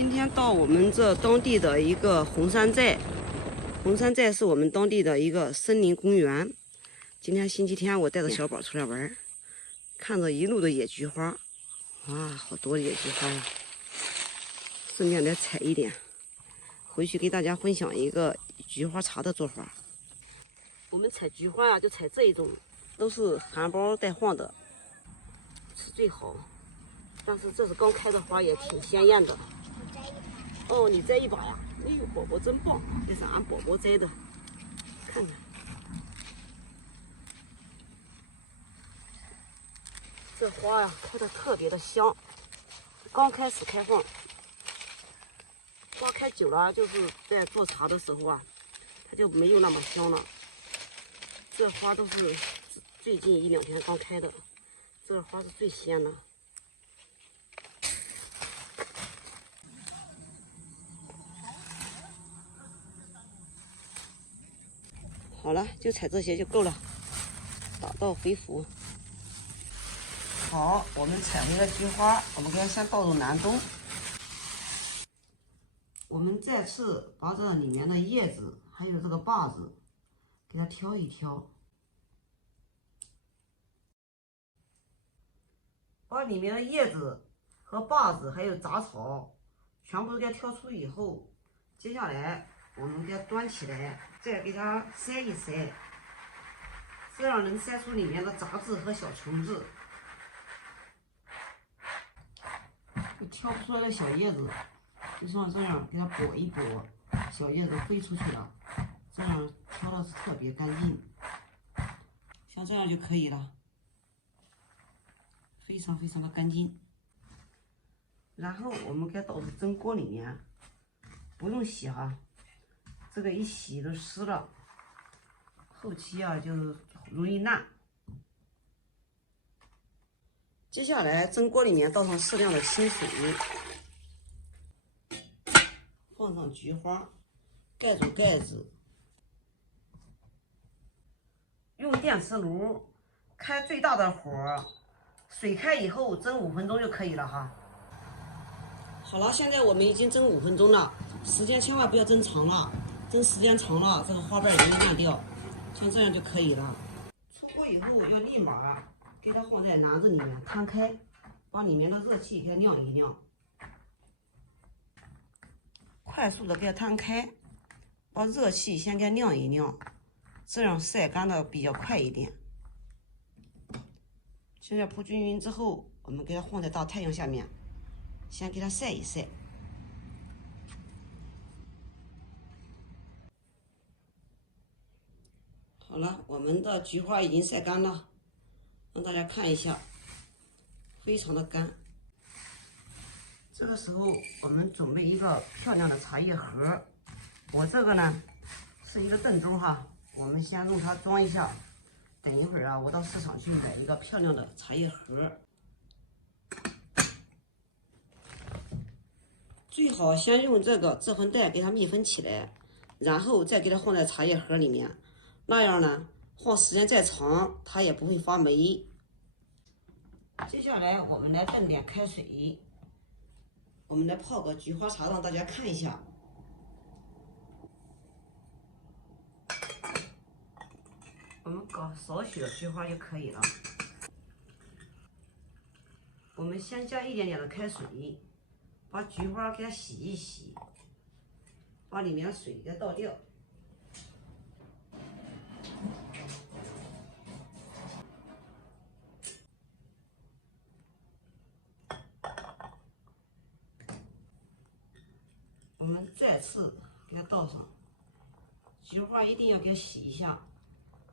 今天到我们这当地的一个红山寨，红山寨是我们当地的一个森林公园。今天星期天，我带着小宝出来玩，看着一路的野菊花，哇，好多野菊花呀！顺便来采一点，回去给大家分享一个菊花茶的做法。我们采菊花呀，就采这一种，都是含苞待放的，是最好。但是这是刚开的花，也挺鲜艳的。哦，你摘一把呀？哎呦，宝宝真棒！这是俺宝宝摘的，看看，这花呀开的特别的香，刚开始开放，花开久了，就是在做茶的时候啊，它就没有那么香了。这花都是最近1、2天刚开的，这花是最鲜的。好了，就采这些就够了，打道回府。好，我们采回了菊花，我们给它先倒入南冬。我们再次把这里面的叶子还有这个把子给它挑一挑，把里面的叶子和把子还有杂草全部给它挑出以后，接下来我们给它端起来，再给它筛一筛，这样能筛出里面的杂质和小虫子。就挑不出来的小叶子，就像这样给它拨一拨，小叶子飞出去了，这样挑的是特别干净，像这样就可以了，非常非常的干净。然后我们给它倒入蒸锅里面，不用洗哈，这个一洗都湿了，后期啊就容易烂。接下来蒸锅里面倒上适量的清水，放上菊花，盖住盖子，用电磁炉开最大的火，水开以后蒸5分钟就可以了哈。好了，现在我们已经蒸5分钟了，时间千万不要蒸长了，蒸时间长了这个花瓣容易烂掉，像这样就可以了。出锅以后要立马给它放在篮子里面摊开，把里面的热气给它晾一晾，快速的给它摊开，把热气先给它晾一晾，这样晒干的比较快一点。现在铺均匀之后，我们给它放在大太阳下面，先给它晒一晒。好了，我们的菊花已经晒干了，让大家看一下，非常的干。这个时候我们准备一个漂亮的茶叶盒，我这个呢是一个正宗哈，我们先用它装一下，等一会儿啊我到市场去买一个漂亮的茶叶盒。最好先用这个制粉袋给它密封起来，然后再给它放在茶叶盒里面，那样呢放时间再长它也不会发霉。接下来我们来炖点开水，我们来泡个菊花茶让大家看一下。我们搞少许的菊花就可以了。我们先加一点点的开水，把菊花给它洗一洗，把里面的水给它倒掉。我们再次给它倒上，菊花一定要给它洗一下，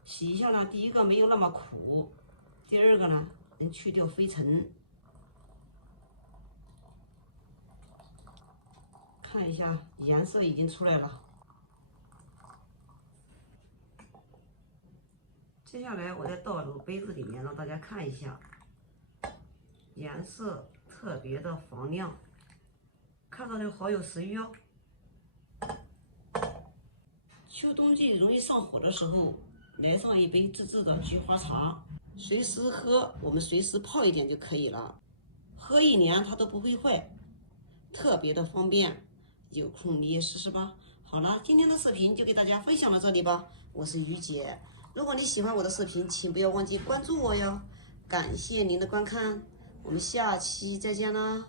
洗一下呢，第一个没有那么苦，第二个呢能去掉飞尘。看一下颜色已经出来了。接下来我再倒入杯子里面让大家看一下，颜色特别的黄亮，看上去好有食欲哦。秋冬季容易上火的时候，来上一杯自制的菊花茶，随时喝，我们随时泡一点就可以了，喝1年它都不会坏。特别的方便。有空你也试试吧。好了，今天的视频就给大家分享到这里吧。我是于姐，如果你喜欢我的视频，请不要忘记关注我哟。感谢您的观看，我们下期再见啦。